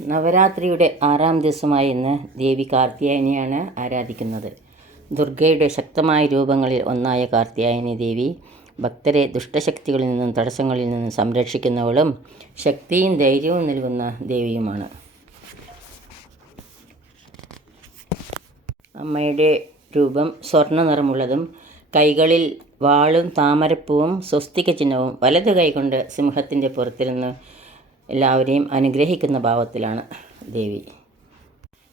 നവരാത്രിയുടെ ആറാം ദിവസമായ ഇന്ന് ദേവി കാർത്തിയായനെയാണ് ആരാധിക്കുന്നത്. ദുർഗയുടെ ശക്തമായ രൂപങ്ങളിൽ ഒന്നായ കാർത്തിയായനി ദേവി ഭക്തരെ ദുഷ്ടശക്തികളിൽ നിന്നും തടസ്സങ്ങളിൽ നിന്നും സംരക്ഷിക്കുന്നവളും ശക്തിയും ധൈര്യവും നൽകുന്ന ദേവിയുമാണ്. അമ്മയുടെ രൂപം സ്വർണ നിറമുള്ളതും കൈകളിൽ വാളും താമരപ്പൂവും സ്വസ്തിക ചിഹ്നവും വലത് കൈകൊണ്ട് സിംഹത്തിന്റെ പുറത്തിരുന്ന് എല്ലാവരെയും അനുഗ്രഹിക്കുന്ന ഭാവത്തിലാണ് ദേവി.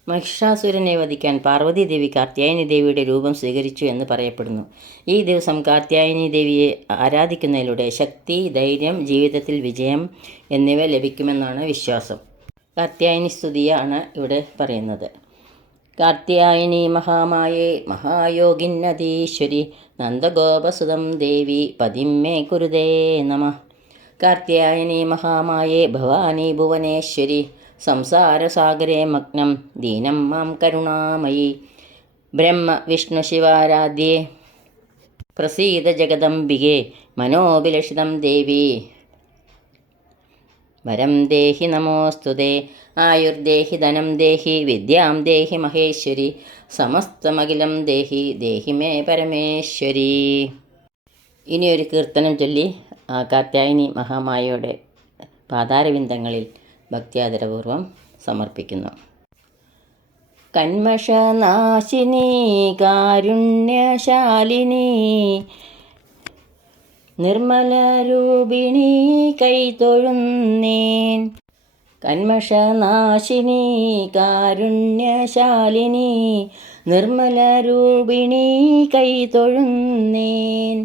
മഹിഷാസുരനെ വധിക്കാൻ പാർവതി ദേവി കാർത്യായനി ദേവിയുടെ രൂപം സ്വീകരിച്ചു എന്ന് പറയപ്പെടുന്നു. ഈ ദിവസം കാർത്യായനി ദേവിയെ ആരാധിക്കുന്നതിലൂടെ ശക്തി ധൈര്യം ജീവിതത്തിൽ വിജയം എന്നിവ ലഭിക്കുമെന്നാണ് വിശ്വാസം. കാർത്യായനി സ്തുതിയാണ് ഇവിടെ പറയുന്നത്. കാർത്യായനി മഹാമായേ മഹായോഗിന്നതീശ്വരി നന്ദഗോപസുതം ദേവി പതിമ്മേ കുരുദേ നമ. കാർത്യായനി മഹാമായേ ഭവാനി ഭുവനേശ്വരി സംസാരസാഗരേ മഗ്നം ദീനം മാം കരുണാമയി. ബ്രഹ്മ വിഷ്ണു ശിവാരാധ്യേ പ്രസീത ജഗദംബികെ മനോഭിലഷിതം ദേവി. വരം ദേഹി നമോസ്തുതേ ആയുർദേഹി ധനം ദേഹി വിദ്യാം ദേഹി മഹേശ്വരി സമസ്തമഖിലം ദേഹി ദേഹി മേ പരമേശ്വരി. ഇനിയൊരു കീർത്തനം ചൊല്ലി കാത്യായനി മഹാമായയുടെ പാതാരവിന്ദങ്ങളിൽ ഭക്തിയാദരപൂർവം സമർപ്പിക്കുന്നു. കന്മഷനാശിനി കാരുണ്യശാലിനി നിർമ്മലരൂപിണി കൈതൊഴുന്നേൻ കന്മഷനാശിനി കാരുണ്യശാലിനി നിർമ്മലരൂപിണി കൈതൊഴുന്നേൻ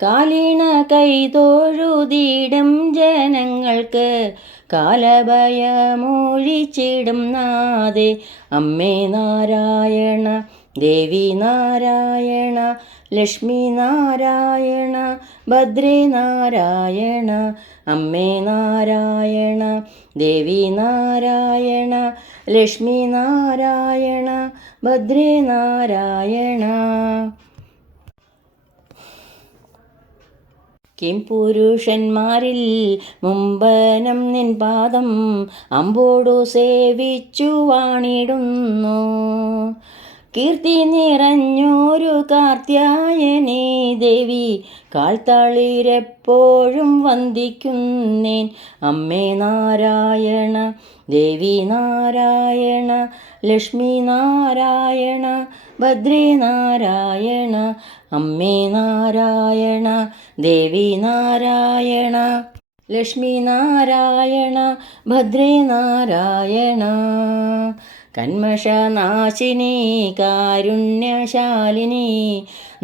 കാലിണ കൈതോഴുതിയിടും ജനങ്ങൾക്ക് കാലഭയമൊഴിച്ചിടും നാദേ അമ്മേ നാരായണ ദേവി നാരായണ ലക്ഷ്മി നാരായണ ഭദ്രേ നാരായണ അമ്മേ നാരായണ ദേവി നാരായണ ലക്ഷ്മി നാരായണ ഭദ്രേ നാരായണ. കിം പുരുഷന്മാരിൽ മുമ്പനം നിൻ പാദം അമ്പോടു സേവിച്ചു വാണിടുന്നു. കീർത്തി നിറഞ്ഞൊരു കാർത്യായനേ ദേവി കാൽത്തളിരെപ്പോഴും വന്ദിക്കുന്നേൻ. അമ്മേ നാരായണ ദേവി നാരായണ ലക്ഷ്മി നാരായണ ഭദ്രേ നാരായണ അമ്മേ നാരായണ ദേവി നാരായണ ലക്ഷ്മി നാരായണ ഭദ്രേ നാരായണ കന്മഷനാശിനി കാരുണ്യശാലിനി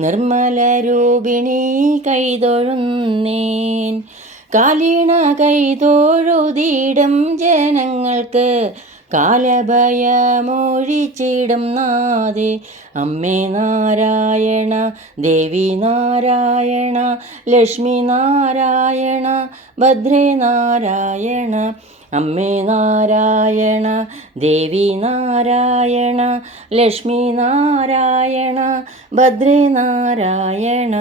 നിർമ്മലരൂപിണി കൈതൊഴുന്നേൻ. കാലിണ കൈതൊഴുതിടും ജനങ്ങൾക്ക് കാലഭയമൊഴിച്ചിടും നാദേ അമ്മേ നാരായണ ദേവി നാരായണ ലക്ഷ്മി നാരായണ ഭദ്രേ നാരായണ. അമ്മേ നാരായണ ദേവി നാരായണ ലക്ഷ്മി നാരായണ ഭദ്രേ നാരായണ.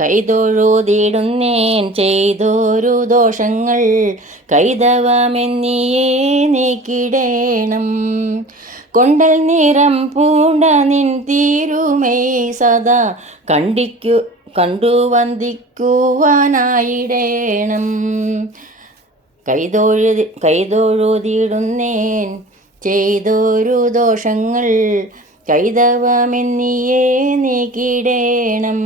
കൈതൊഴുതിടുന്നേൻ ചെയ്തൊരു ദോഷങ്ങൾ കൈതവമെന്നിയേ നീക്കിടേണം. കൊണ്ടൽ നിറം പൂണ്ട നിൻ തീരുമേ സദാ കണ്ടിക്കു കണ്ടു വന്ദിക്കുവാനായിടേണം. കൈതൊഴു കൈതൊഴുതിടുന്നേൻ ചെയ്തൊരു ദോഷങ്ങൾ കൈതവമെന്നിയേ നീക്കിടേണം.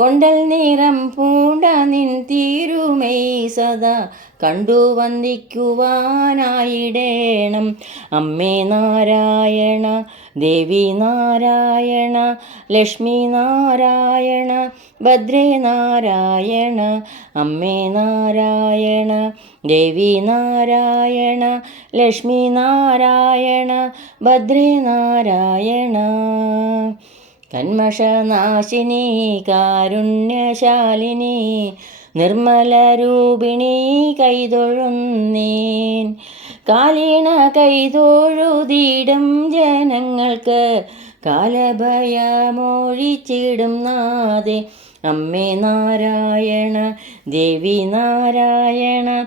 കൊണ്ടൽ നേരം പൂണ്ട നിൻ തീരുമേ സദാ കണ്ടു വന്ദിക്കുവാനായിടേണം. അമ്മേ നാരായണ ദേവി നാരായണ ലക്ഷ്മി നാരായണ ഭദ്രേ നാരായണ അമ്മേ നാരായണ ദേവി നാരായണ ലക്ഷ്മി നാരായണ ഭദ്രേ നാരായണ. കന്മഷനാശിനി കാരുണ്യശാലിനി നിർമ്മലരൂപിണി കൈതൊഴുന്നേൻ. കാലീണ കൈതൊഴുതിയിടും ജനങ്ങൾക്ക് കാലഭയമൊഴിച്ചിടും നാദേ അമ്മേ നാരായണ ദേവി നാരായണ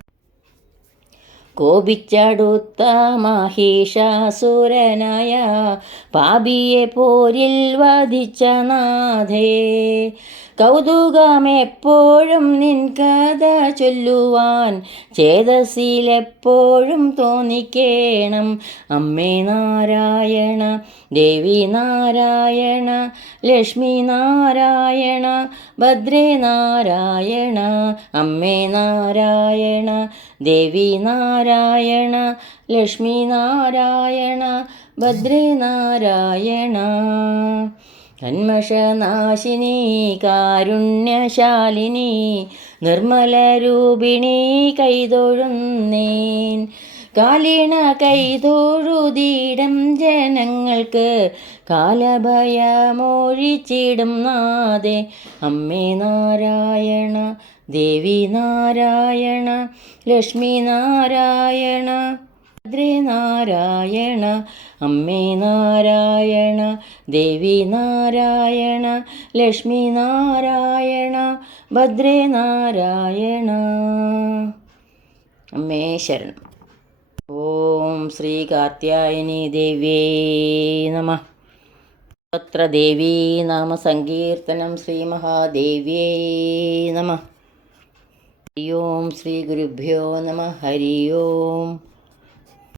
കോപിച്ചടുത്ത മഹിഷാസുരനായ പാപിയെ പോരിൽ വധിച്ച നാഥേ. കൗതുകമെപ്പോഴും നിൻ കഥ ചൊല്ലുവാൻ ചേതസിലെപ്പോഴും തോന്നിക്കേണം. അമ്മേ നാരായണ ദേവി നാരായണ ലക്ഷ്മി നാരായണ ഭദ്രേ നാരായണ അമ്മേ നാരായണ ദേവി നാരായണ ലക്ഷ്മി നാരായണ ഭദ്രേ നാരായണ കന്മഷനാശിനി കാരുണ്യശാലിനി നിർമ്മലരൂപിണി കൈതൊഴുന്നേൻ. കാലിണ കൈതൊഴുതീടം ജനങ്ങൾക്ക് കാലഭയമൊഴിച്ചിടും നാദേ അമ്മേ നാരായണ ദേവി നാരായണ ലക്ഷ്മി നാരായണ ഭദ്രേ നാരായണ അമ്മേ നാരായണ ദേവി നാരായണ ലക്ഷ്മി നാരായണ ഭദ്രേ നാരായണ. അമ്മേ ശരണം. ഓം ശ്രീ കാർത്യായനി ദേവ്യേ നമ. ദേവീ നാമ സങ്കീർത്തനം ശ്രീ മഹാദേവ്യേ നമ ഹരി ഓം ശ്രീ ഗുരുഭ്യോ നമ ഹരി ഓം